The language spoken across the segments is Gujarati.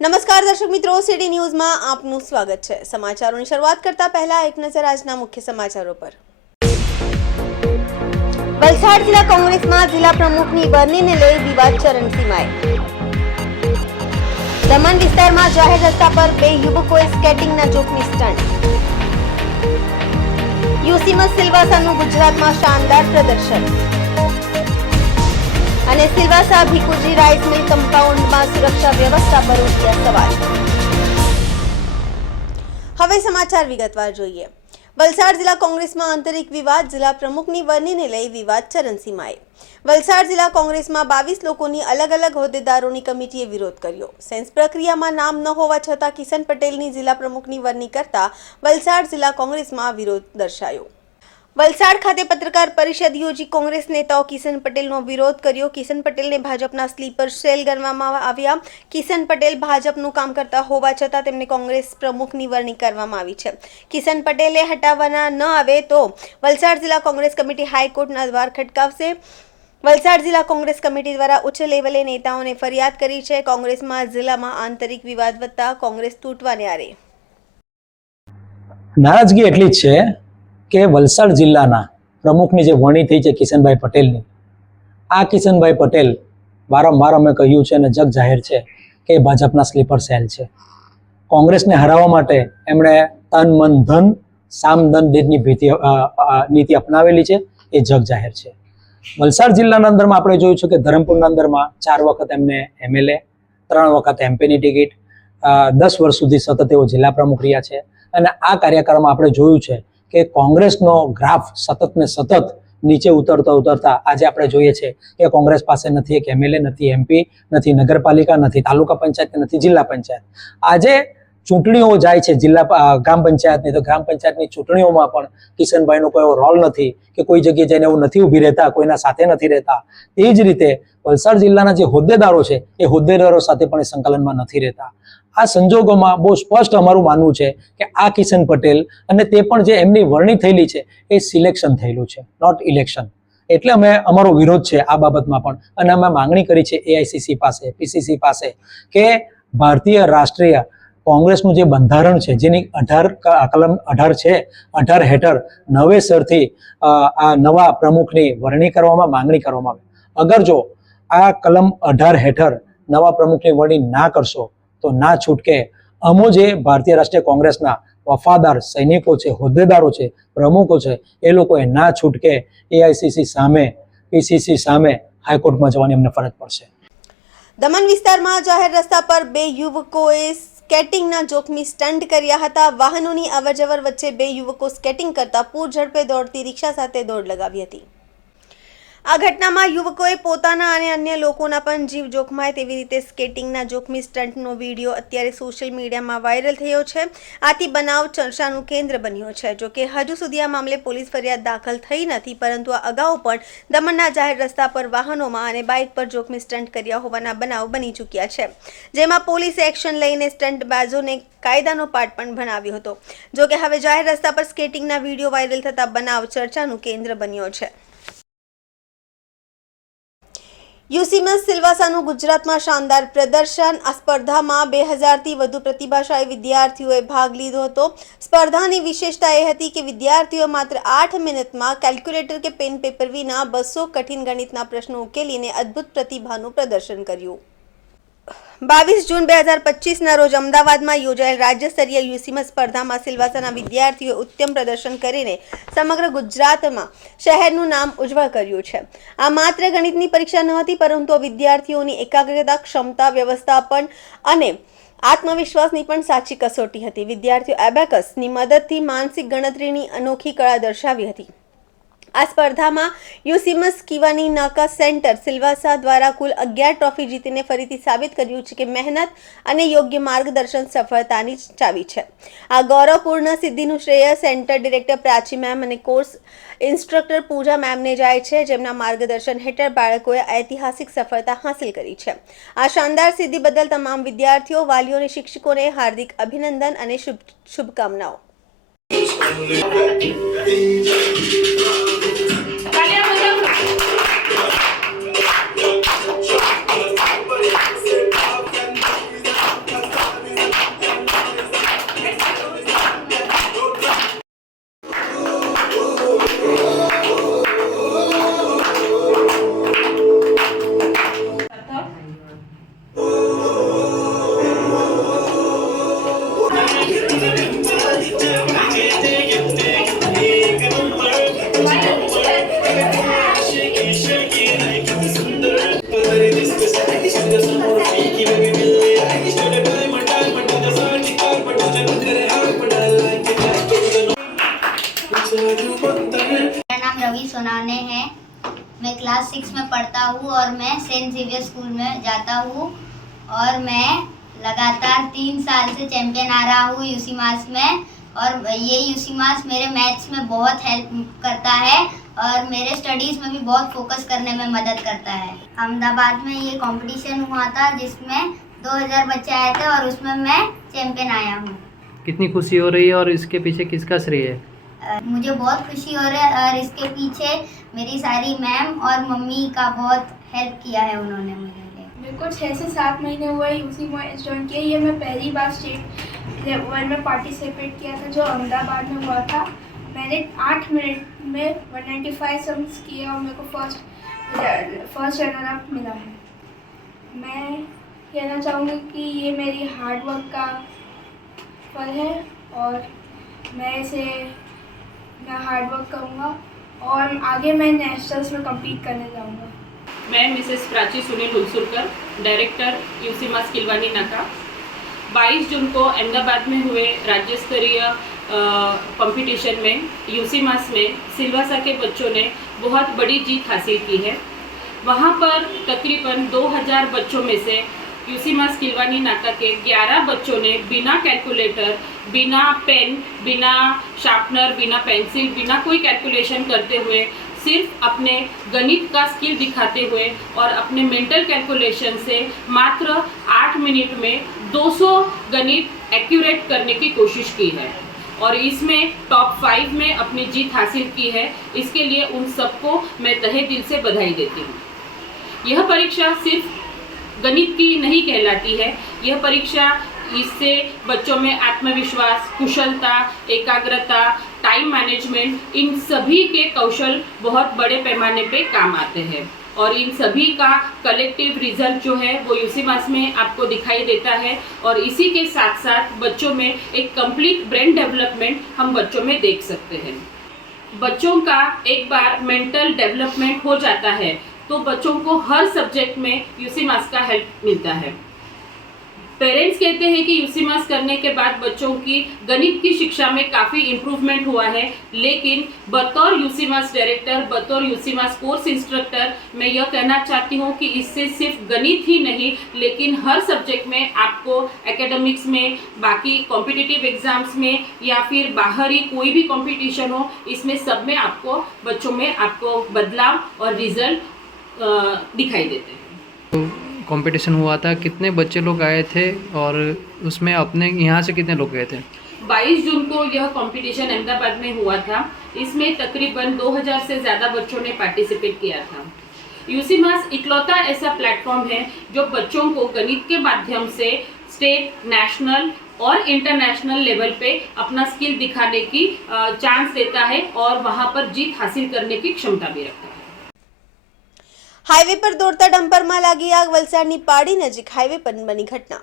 નમસ્કાર દર્શક મિત્રો, સિટી ન્યૂઝમાં આપનું સ્વાગત છે। સમાચારોની શરૂઆત કરતા પહેલા એક નજર આજના મુખ્ય સમાચારો પર। વલસાડ જિલ્લા કોંગ્રેસમાં જિલ્લા પ્રમુખની બદલીને લઈ વિવાદ ચરમસીમાએ। દમણ વિસ્તારમાં જાહેર રસ્તા પર બે યુવકોએ સ્કેટિંગના જોખમી સ્ટન્ટ। યુસીમસ સિલવાસાનું ગુજરાતમાં શાનદાર પ્રદર્શન અને સિલવાસા ભીખુજી રાઈસ મિલ કમ્પાઉન્ડમાં સુરક્ષા વ્યવસ્થા પર ઉઠ્યા સવાલ। હવે સમાચાર વિગતવાર જોઈએ। વલસાડ જિલ્લા કોંગ્રેસમાં આંતરિક વિવાદ, જિલ્લા પ્રમુખની વરણીને લઈ વિવાદ ચરમસીમાએ। વલસાડ જિલ્લા કોંગ્રેસમાં 22 લોકોની અલગ અલગ હોદ્દેદારોની કમિટીએ વિરોધ કર્યો। સેન્સ પ્રક્રિયામાં નામ ન હોવા છતાં કિશન પટેલની જિલ્લા પ્રમુખની વરણી કરતા વલસાડ જિલ્લા કોંગ્રેસમાં વિરોધ દર્શાયો। વલસાડ ખાતે પત્રકાર પરિષદ યોજી કોંગ્રેસ નેતાઓ કિશન પટેલનો વિરોધ કર્યો। કિશન પટેલને ભાજપના સ્લીપર સેલ ગણવામાં આવ્યા। કિશન પટેલ ભાજપનું કામ કરતા હોવા છતાં તેમને કોંગ્રેસ પ્રમુખની વરણી કરવામાં આવી છે। કિશન પટેલે હટાવવાના ન આવે તો વલસાડ જિલ્લા કોંગ્રેસ કમિટી હાઈકોર્ટના દ્વાર ખટકાવશે। વલસાડ જિલ્લા કોંગ્રેસ કમિટી દ્વારા ઉચ્ચ લેવલે નેતાઓને ફરિયાદ કરી છે। કોંગ્રેસમાં જિલ્લામાં આંતરિક વિવાદ વધતા કોંગ્રેસ તૂટવાને આરે। નારાજગી એટલી જ છે કે વલસાડ જિલ્લાના પ્રમુખની જે વરણી થઈ છે કિશનભાઈ પટેલની, આ કિશનભાઈ પટેલ વારંવાર અમે કહ્યું છે અને જગ જાહેર છે કે ભાજપના સ્લીપર સેલ છે। કોંગ્રેસને હરાવવા માટે એમણે તન મન ધન સામ દન દેની નીતિ અપનાવેલી છે, એ જગ જાહેર છે। વલસાડ જિલ્લાના અંદરમાં આપણે જોયું છે કે ધરમપુરના અંદરમાં 4 વખત એમને એમએલએ, 3 વખત એમપીની ટિકિટ, 10 વર્ષ સુધી સતત તેઓ જિલ્લા પ્રમુખ રહ્યા છે। અને આ કાર્યક્રમમાં આપણે જોયું છે કે કોંગ્રેસનો ગ્રાફ સતત ને સતત નીચે ઉતરતા આજે આપણે જોઈએ છે કે કોંગ્રેસ પાસે નથી એક એમએલએ, નથી એમપી, નથી નગરપાલિકા, નથી તાલુકા પંચાયત, નથી જિલ્લા પંચાયત। આજે ચૂંટણીઓ જાય છે ગ્રામ પંચાયતની, તો ગ્રામ પંચાયતની ચૂંટણીઓમાં પણ કિશનભાઈનો કોઈ એવો રોલ નથી કે કોઈ જગ્યાએ જઈને એવું નથી ઊભી રહેતા, કોઈના સાથે નથી રહેતા। તે જ રીતે વલસાડ જિલ્લાના જે હોદ્દેદારો છે એ હોદ્દેદારો સાથે પણ એ સંકલનમાં નથી રહેતા। આ સંજોગોમાં બહુ સ્પષ્ટ અમારું માનવું છે કે આ કિશન પટેલ અને તે પણ જે એમની વરણી થયેલી છે એ સિલેક્શન થયેલું છે, નોટ ઇલેક્શન। એટલે અમે અમારો વિરોધ છે આ બાબતમાં પણ, અને અમે માંગણી કરી છે એઆઈસીસી પાસે, પીસીસી પાસે કે ભારતીય રાષ્ટ્રીય કોંગ્રેસનું જે બંધારણ છે જેની કલમ 18 છે, 18 હેઠળ નવેસરથી આ નવા પ્રમુખની વરણી કરવામાં માંગણી કરવામાં આવે। અગર જો આ કલમ 18 હેઠળ નવા પ્રમુખની વરણી ના કરશો તો ના છૂટકે અમો જે ભારતીય રાષ્ટ્રીય કોંગ્રેસના વફાદાર સૈનિકો છે, હોદ્દેદારો છે, પ્રમુખો છે, એ લોકોએ ના છૂટકે એઆઈસીસી સામે, પીસીસી સામે હાઈકોર્ટમાં જવાની અમને ફરજ પડશે। દમણ વિસ્તારમાં જાહેર રસ્તા પર બે યુવકોએ સ્કેટિંગના જોખમી સ્ટન્ટ કર્યા હતા। વાહનોની અવરજવર વચ્ચે બે યુવકો સ્કેટિંગ કરતા પૂર ઝડપે દોડતી રિક્ષા સાથે દોડ લગાવી હતી। આ ઘટનામાં યુવકોએ પોતાના અને અન્ય લોકોના પણ જીવ જોખમાય તેવી રીતે સ્કેટિંગના જોખમી સ્ટન્ટનો વિડીયો અત્યારે સોશિયલ મીડિયામાં વાયરલ થયો છે। આથી બનાવ ચર્ચાનું કેન્દ્ર બન્યો છે। જોકે હજુ સુધી આ મામલે પોલીસ ફરિયાદ દાખલ થઈ નથી, પરંતુ આ અગાઉ પણ દમણના જાહેર રસ્તા પર વાહનોમાં અને બાઇક પર જોખમી સ્ટન્ટ કર્યા હોવાના બનાવ બની ચૂક્યા છે, જેમાં પોલીસે એક્શન લઈને સ્ટન્ટબાજોને કાયદાનો પાઠ પણ ભણાવ્યો હતો। જોકે હવે જાહેર રસ્તા પર સ્કેટિંગના વિડીયો વાયરલ થતા બનાવ ચર્ચાનું કેન્દ્ર બન્યો છે। યુસીમસ સિલવાસાનું ગુજરાતમાં શાનદાર પ્રદર્શન। આ સ્પર્ધામાં 2000થી વધુ પ્રતિભાશાળી વિદ્યાર્થીઓએ ભાગ લીધો હતો। સ્પર્ધાની વિશેષતા એ હતી કે વિદ્યાર્થીઓ માત્ર 8 મિનિટમાં કેલ્ક્યુલેટર કે પેન પેપર વિના 200 કઠિન ગણિતના પ્રશ્નો ઉકેલીને અદ્ભુત પ્રતિભાનું પ્રદર્શન કર્યું। 22 જૂન 2025ના રોજ અમદાવાદમાં યોજાયેલ રાજ્યસ્તરીય યુસીમસ સ્પર્ધામાં સિલવાસાના વિદ્યાર્થીઓએ ઉત્તમ પ્રદર્શન કરીને સમગ્ર ગુજરાતમાં શહેરનું નામ ઉજ્જવળ કર્યું છે। આ માત્ર ગણિતની પરીક્ષા નહોતી, પરંતુ વિદ્યાર્થીઓની એકાગ્રતા, ક્ષમતા, વ્યવસ્થાપન અને આત્મવિશ્વાસની પણ સાચી કસોટી હતી। વિદ્યાર્થીઓ એબેકસની મદદથી માનસિક ગણતરીની અનોખી કળા દર્શાવી હતી। આ સ્પર્ધામાં યુસીમસ કિવાની નાકા સેન્ટર સિલવાસા દ્વારા કુલ 11 ટ્રોફી જીતીને ફરીથી સાબિત કર્યું છે કે મહેનત અને યોગ્ય માર્ગદર્શન સફળતાની ચાવી છે। આ ગૌરવપૂર્ણ સિદ્ધિનું શ્રેય સેન્ટર ડિરેક્ટર પ્રાચી મેમ અને કોર્સ ઇન્સ્ટ્રક્ટર પૂજા મેમને જાય છે, જેમના માર્ગદર્શન હેઠળ બાળકોએ ઐતિહાસિક સફળતા હાંસલ કરી છે। આ શાનદાર સિદ્ધિ બદલ તમામ વિદ્યાર્થીઓ, વાલીઓ અને શિક્ષકોને હાર્દિક અભિનંદન અને શુભકામનાઓ। क्लास 6 में पढ़ता हूँ और मैं सेंट जेवियर स्कूल में जाता हूँ और मैं लगातार 3 साल से चैंपियन आ रहा हूँ यूसी मास में। और ये यूसी मास मेरे मैथ्स में बहुत हेल्प करता है और मेरे स्टडीज़ में भी बहुत फोकस करने में मदद करता है। अहमदाबाद में ये कंपटीशन हुआ था जिसमें 2000 बच्चे आए थे और उसमें मैं चैंपियन आया हूँ। कितनी खुशी हो रही है और इसके पीछे किसका श्रेय है? मुझे बहुत खुशी हो रही है और इसके पीछे मेरी सारी मैम और मम्मी का बहुत हेल्प किया है उन्होंने मेरे लिए। मेरे को 6 से 7 महीने हुए यूसी मास ज्वाइन किया। ये मैं पहली बार स्टेट लेवल में पार्टिसिपेट किया था जो अहमदाबाद में हुआ था। मैंने 8 मिनट में 195 सम्स किए और मेरे को फर्स्ट रनर अप मिला है। मैं कहना चाहूँगी कि ये मेरी हार्ड वर्क का फल है और मैं हार्ड वर्क करूँगा और आगे मैं नेशनल्स में कम्पीट करने जाऊँगा। मैं Mrs Prachi Sunil Hulsurkar, director UCMAS Kilwani Naka. 22 जून को अहमदाबाद में हुए राज्य स्तरीय कंपटीशन में यूसी मास में सिलवासा के बच्चों ने बहुत बड़ी जीत हासिल की है। वहाँ पर तकरीबन 2000 बच्चों में से यूसी मास किलवानी नाका के 11 बच्चों ने बिना कैलकुलेटर, बिना पेन, बिना शार्पनर, बिना पेंसिल, बिना कोई कैलकुलेशन करते हुए सिर्फ अपने गणित का स्किल दिखाते हुए और अपने मेंटल कैलकुलेशन से मात्र 8 मिनट में 200 गणित एक्यूरेट करने की कोशिश की है और इसमें टॉप 5 में अपनी जीत हासिल की है। इसके लिए उन सबको मैं तहे दिल से बधाई देती हूँ। यह परीक्षा सिर्फ गणित की नहीं कहलाती है, यह परीक्षा इससे बच्चों में आत्मविश्वास, कुशलता, एकाग्रता, टाइम मैनेजमेंट, इन सभी के कौशल बहुत बड़े पैमाने पे काम आते हैं और इन सभी का कलेक्टिव रिजल्ट जो है वो यूसी मास में आपको दिखाई देता है और इसी के साथ साथ बच्चों में एक कंप्लीट ब्रेन डेवलपमेंट हम बच्चों में देख सकते हैं। बच्चों का एक बार मेंटल डेवलपमेंट हो जाता है तो बच्चों को हर सब्जेक्ट में यूसी मास का हेल्प मिलता है। पेरेंट्स कहते हैं कि यूसी मास करने के बाद बच्चों की गणित की शिक्षा में काफ़ी इम्प्रूवमेंट हुआ है, लेकिन बतौर यूसी मास डायरेक्टर, बतौर यूसी मास कोर्स इंस्ट्रक्टर मैं यह कहना चाहती हूँ कि इससे सिर्फ गणित ही नहीं लेकिन हर सब्जेक्ट में आपको एकेडमिक्स में, बाकी कॉम्पिटिटिव एग्जाम्स में या फिर बाहरी कोई भी कंपटीशन हो, इसमें सब में आपको बच्चों में आपको बदलाव और रिजल्ट दिखाई देते हैं। कंपटीशन हुआ था, कितने बच्चे लोग आए थे और उसमें अपने यहाँ से कितने लोग गए थे? 22 जून को यह कंपटीशन अहमदाबाद में हुआ था। इसमें तकरीबन 2000 से ज़्यादा बच्चों ने पार्टिसिपेट किया था। यूसी मास इकलौता ऐसा प्लेटफॉर्म है जो बच्चों को गणित के माध्यम से स्टेट, नेशनल और इंटरनेशनल लेवल पे अपना स्किल दिखाने की चांस देता है और वहाँ पर जीत हासिल करने की क्षमता भी रखता है। હાઈવે પર દોડતા ડમ્પરમાં લાગી આગ, વલસાડની પાડી નજીક હાઈવે પર બની ઘટના।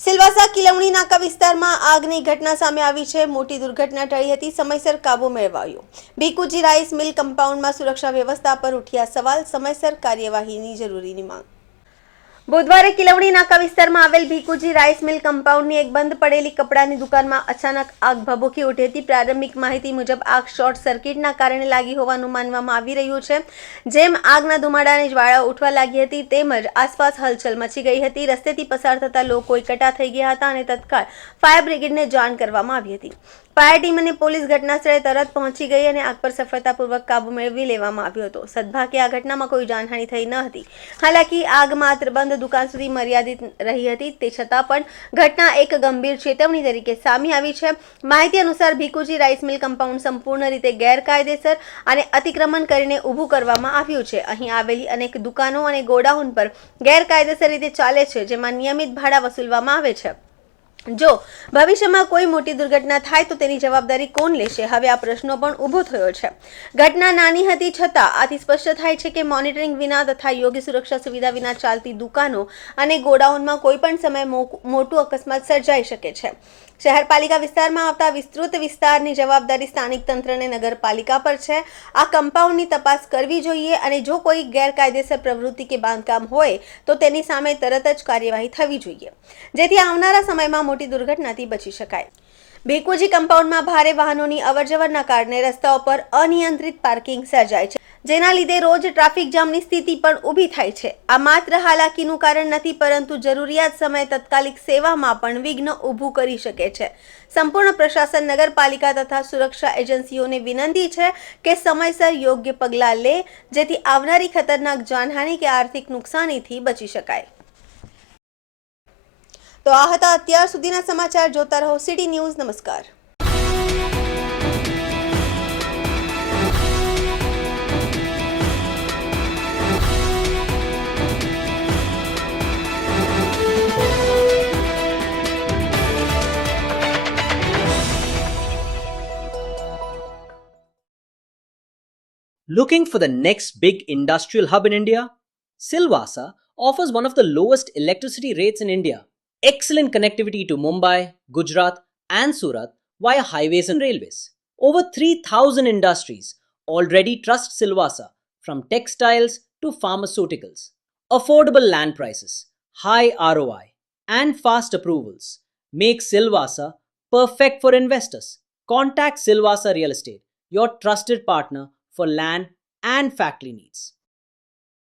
સિલવાસા કિલવણી નાકા વિસ્તારમાં આગની ઘટના સામે આવી છે। મોટી દુર્ઘટના ટળી હતી, સમયસર કાબુ મેળવાયો। ભીકુજી રાઈસ મિલ કમ્પાઉન્ડમાં સુરક્ષા વ્યવસ્થા પર ઉઠ્યા સવાલ, સમયસર કાર્યવાહીની જરૂરીની માંગ। બુધવારે કિલવણી નાકા વિસ્તારમાં આવેલ ભીકુજી રાઈસ મિલ કમ્પાઉન્ડની એક બંધ પડેલી કપડાની દુકાનમાં અચાનક આગ ભભૂકી ઉઠી હતી। પ્રારંભિક માહિતી મુજબ આગ શોર્ટ સર્કિટના કારણે લાગી હોવાનું માનવામાં આવી રહ્યું છે। જેમ આગના ધુમાડાની જ્વાળાઓ ઉઠવા લાગી હતી તેમજ આસપાસ હલચલ મચી ગઈ હતી। રસ્તેથી પસાર થતા લોકો એકઠા થઈ ગયા હતા અને તત્કાળ ફાયર બ્રિગેડને જાણ કરવામાં આવી હતી। ફાયર ટીમ અને પોલીસ ઘટનાસ્થળે તરત પહોંચી ગઈ અને આગ પર સફળતાપૂર્વક કાબુ મેળવી લેવામાં આવ્યો હતો। સદભાગ્યે આ ઘટનામાં કોઈ જાનહાનિ થઈ ન હતી। હાલાકી આગ માત્ર બંધ દુકાન સુધી મર્યાદિત રહી હતી, તે છતાં પણ ઘટના એક ગંભીર ચેતવણી તરીકે સામે આવી છે। માહિતી અનુસાર ભીકુજી રાઈસ મિલ કમ્પાઉન્ડ સંપૂર્ણ રીતે ગેરકાયદેસર અને અતિક્રમણ કરીને ઊભું કરવામાં આવ્યું છે। અહીં આવેલી અનેક દુકાનો અને ગોડાઉન પર ગેરકાયદેસર રીતે ચાલે છે, જેમાં નિયમિત ભાડા વસૂલવામાં આવે છે। જો ભવિષ્યમાં કોઈ મોટી દુર્ઘટના થાય તો તેની જવાબદારી કોણ લેશે? હવે આ પ્રશ્નો પણ ઊભો થયો છે. ઘટના નાની હતી છતાં આથી સ્પષ્ટ થાય છે કે મોનિટરિંગ વિના તથા યોગ્ય સુરક્ષા સુવિધા વિના ચાલતી દુકાનો અને ગોડાઉનમાં કોઈ પણ સમયે મોટું અકસ્માત સર્જાઈ શકે છે. શહેરપાલિકા વિસ્તારમાં આવતા વિસ્તૃત વિસ્તારની જવાબદારી સ્થાનિક તંત્ર અને નગરપાલિકા પર છે. આ કમ્પાઉન્ડની તપાસ કરવી જોઈએ અને જો કોઈ ગેરકાયદેસર પ્રવૃત્તિ કે બાંધકામ હોય તો તેની સામે તરત જ કાર્યવાહી થવી જોઈએ, જેથી આવનારા સમયમાં મોટી દુર્ઘટનાથી બચી શકાય. ભેકુજી કમ્પાઉન્ડમાં ભારે વાહનોની અવરજવરના કારણે રસ્તાઓ પર અનિયંત્રિત પાર્કિંગ સર્જાય છે, જેના લીધે રોજ ટ્રાફિક જામની સ્થિતિ પણ ઊભી થાય છે. આ માત્ર હાલાકીનું કારણ નથી, પરંતુ જરૂરિયાત સમયે તાત્કાલિક સેવામાં પણ વિઘ્ન ઊભું કરી શકે છે. સંપૂર્ણ પ્રશાસન, નગરપાલિકા તથા સુરક્ષા એજન્સીઓને વિનંતી છે કે સમયસર યોગ્ય પગલાં લે, જેથી આવનારી ખતરનાક જાનહાનિ કે આર્થિક નુકસાનીથી બચી શકાય. તો આ હતા અત્યાર સુધીના સમાચાર. જોતા રહો સિટી ન્યૂઝ. નમસ્કાર. Looking for the next big industrial hub in India? Silvassa offers one of the lowest electricity rates in India. Excellent connectivity to Mumbai, Gujarat, and Surat via highways and railways. Over 3,000 industries already trust Silvassa, from textiles to pharmaceuticals. Affordable land prices, high ROI, and fast approvals make Silvassa perfect for investors. Contact Silvassa Real Estate, your trusted partner for land and factory needs.